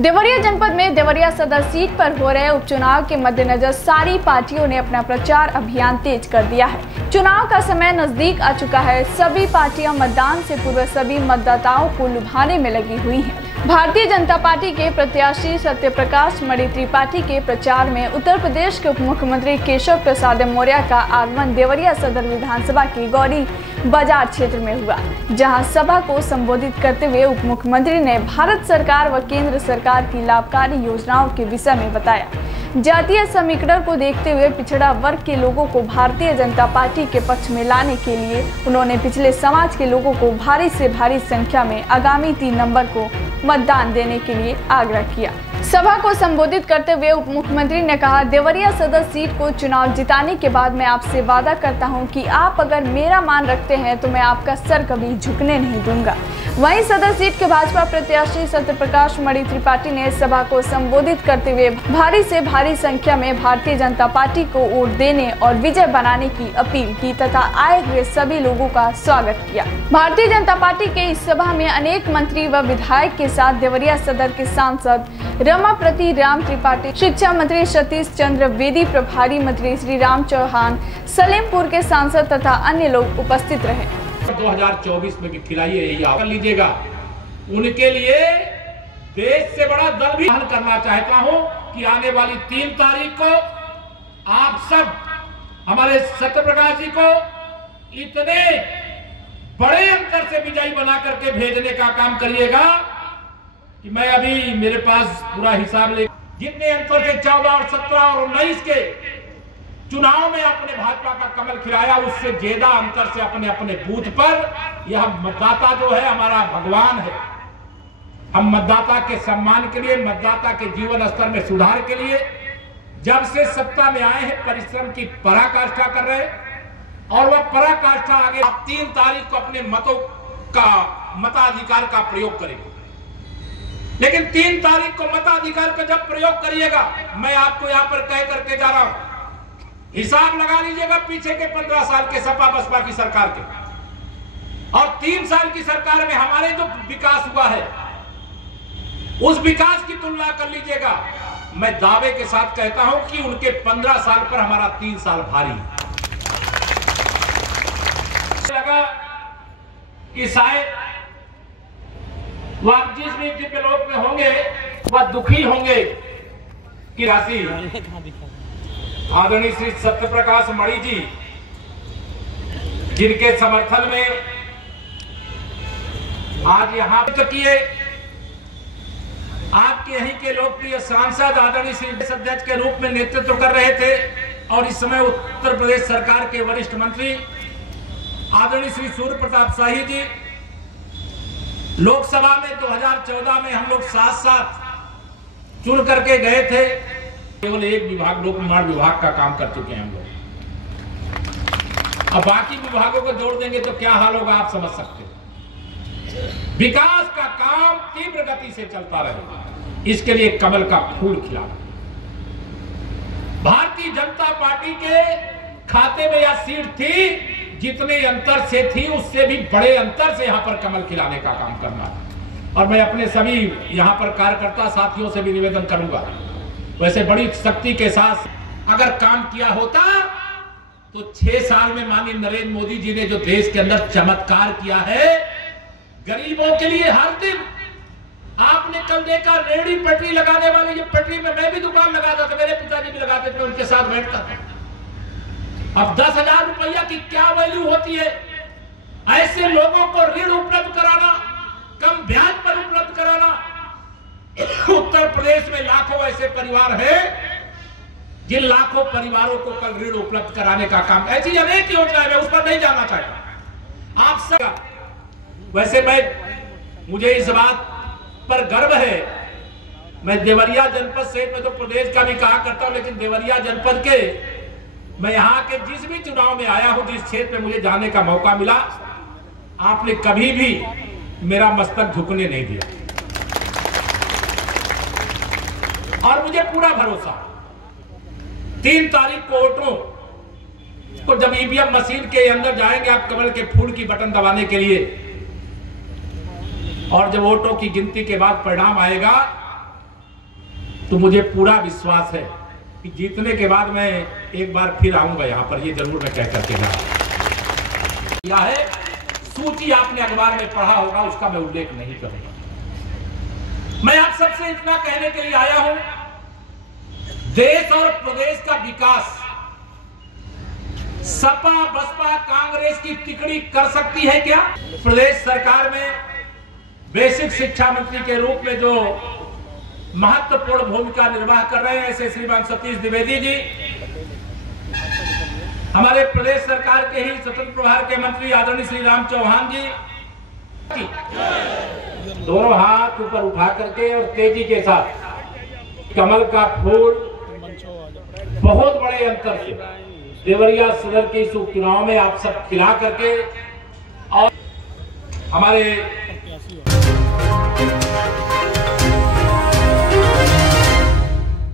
देवरिया जनपद में देवरिया सदर सीट पर हो रहे उपचुनाव के मद्देनजर सारी पार्टियों ने अपना प्रचार अभियान तेज कर दिया है। चुनाव का समय नजदीक आ चुका है। सभी पार्टियां मतदान से पूर्व सभी मतदाताओं को लुभाने में लगी हुई हैं। भारतीय जनता पार्टी के प्रत्याशी सत्यप्रकाश मणि त्रिपाठी के प्रचार में उत्तर प्रदेश के उप मुख्यमंत्री केशव प्रसाद मौर्य का आगमन देवरिया सदर विधानसभा की गौरी बाजार क्षेत्र में हुआ, जहां सभा को संबोधित करते हुए उप मुख्यमंत्री ने भारत सरकार व केंद्र सरकार की लाभकारी योजनाओं के विषय में बताया। जातीय समीकरण को देखते हुए पिछड़ा वर्ग के लोगों को भारतीय जनता पार्टी के पक्ष में लाने के लिए उन्होंने पिछले समाज के लोगों को भारी से भारी संख्या में आगामी 3 नवंबर को मतदान देने के लिए आग्रह किया। सभा को संबोधित करते हुए उप मुख्यमंत्री ने कहा, देवरिया सदर सीट को चुनाव जिताने के बाद मैं आपसे वादा करता हूं कि आप अगर मेरा मान रखते हैं तो मैं आपका सर कभी झुकने नहीं दूंगा। वहीं सदर सीट के भाजपा प्रत्याशी सत्यप्रकाश मणि त्रिपाठी ने सभा को संबोधित करते हुए भारी से भारी संख्या में भारतीय जनता पार्टी को वोट देने और विजय बनाने की अपील की तथा आए हुए सभी लोगों का स्वागत किया। भारतीय जनता पार्टी के इस सभा में अनेक मंत्री व विधायक के साथ देवरिया सदर के सांसद रमापति राम त्रिपाठी, शिक्षा मंत्री सतीश चंद्र वेदी, प्रभारी मंत्री श्री राम चौहान, सलेमपुर के सांसद तथा अन्य लोग उपस्थित रहे। 2024 में भी खिलाइए, यही कर लीजिएगा। उनके लिए देश से बड़ा दल भी करना चाहता हूं कि आने वाली 3 तारीख को आप सब हमारे सत्यप्रकाश जी को इतने बड़े अंतर से विजयी बना करके भेजने का काम करिएगा कि मैं अभी मेरे पास पूरा हिसाब ले, जितने अंतर से 14 और 17 और 19 के चुनाव में अपने भाजपा का कमल खिलाया, उससे ज्यादा अंतर से अपने अपने बूथ पर यह मतदाता जो है हमारा भगवान है। हम मतदाता के सम्मान के लिए, मतदाता के जीवन स्तर में सुधार के लिए जब से सत्ता में आए हैं परिश्रम की पराकाष्ठा कर रहे और वह पराकाष्ठा आगे 3 तारीख को अपने मतों का मताधिकार का प्रयोग करेंगे। लेकिन 3 तारीख को मताधिकार का जब प्रयोग करिएगा, मैं आपको यहां पर कह करके जा रहा हूं, हिसाब लगा लीजिएगा पीछे के 15 साल के सपा बसपा की सरकार के और 3 साल की सरकार में हमारे जो विकास हुआ है उस विकास की तुलना कर लीजिएगा। मैं दावे के साथ कहता हूं कि उनके 15 साल पर हमारा 3 साल भारी लगा कि शायद वह जिस भी दिव्य लोक में होंगे वह दुखी होंगे कि राशि आदरणीय श्री सत्यप्रकाश मणि जी, जिनके समर्थन में आज यहाँ किए आपके यहीं के लोकप्रिय सांसद आदरणीय श्री अध्यक्ष के रूप में नेतृत्व कर रहे थे और इस समय उत्तर प्रदेश सरकार के वरिष्ठ मंत्री आदरणीय श्री सूर्य प्रताप शाही जी, लोकसभा में 2014 में हम लोग साथ चुन करके गए थे। केवल एक विभाग लोक निर्माण विभाग का काम कर चुके हैं हम लोग। अब बाकी विभागों को जोड़ देंगे तो क्या हाल होगा आप समझ सकते हैं। विकास का काम तीव्र गति से चलता रहे, इसके लिए कमल का फूल खिला। भारतीय जनता पार्टी के खाते में यह सीट थी, जितने अंतर से थी उससे भी बड़े अंतर से यहां पर कमल खिलाने का काम करना है। और मैं अपने सभी यहां पर कार्यकर्ता साथियों से भी निवेदन करूंगा, वैसे बड़ी शक्ति के साथ अगर काम किया होता तो 6 साल में माननीय नरेंद्र मोदी जी ने जो देश के अंदर चमत्कार किया है, गरीबों के लिए हर दिन आपने कल देखा रेहड़ी पटरी लगाने वाले, ये पटरी में मैं भी दुकान लगाता था, मेरे पिताजी भी लगाते थे, उनके साथ बैठता था। अब 10,000 रुपया की क्या वैल्यू होती है। ऐसे लोगों को ऋण उपलब्ध कराना, कम ब्याज पर उपलब्ध कराना। उत्तर प्रदेश में लाखों ऐसे परिवार हैं जिन लाखों परिवारों को कल ऋण उपलब्ध कराने का काम, ऐसी अनेक योजना है, मैं उस पर नहीं जाना चाहता आप सब। वैसे मुझे इस बात पर गर्व है, मैं देवरिया जनपद से, मैं तो प्रदेश का भी कहा करता हूं, लेकिन देवरिया जनपद के मैं यहाँ के जिस भी चुनाव में आया हूं, जिस क्षेत्र में मुझे जाने का मौका मिला, आपने कभी भी मेरा मस्तक झुकने नहीं दिया और मुझे पूरा भरोसा 3 तारीख को वोटों को जब ईवीएम मशीन के अंदर जाएंगे आप कमल के फूल की बटन दबाने के लिए, और जब वोटों की गिनती के बाद परिणाम आएगा तो मुझे पूरा विश्वास है कि जीतने के बाद मैं एक बार फिर आऊंगा यहाँ पर, ये जरूर मैं कह करके जा है। सूची आपने अखबार में पढ़ा होगा, उसका मैं उल्लेख नहीं करूंगा। मैं आप सबसे इतना कहने के लिए आया हूं, देश और प्रदेश का विकास सपा बसपा कांग्रेस की तिकड़ी कर सकती है क्या? प्रदेश सरकार में बेसिक शिक्षा मंत्री के रूप में जो महत्वपूर्ण भूमिका निर्वाह कर रहे हैं ऐसे श्रीमान सतीश द्विवेदी जी, हमारे प्रदेश सरकार के ही स्वतंत्र प्रभार के मंत्री आदरणीय श्री राम चौहान जी, दोनों हाथ ऊपर उठा करके और तेजी के साथ कमल का फूल बहुत बड़े अंतर से देवरिया सदर के इस उपचुनाव में आप सब खिला करके और हमारे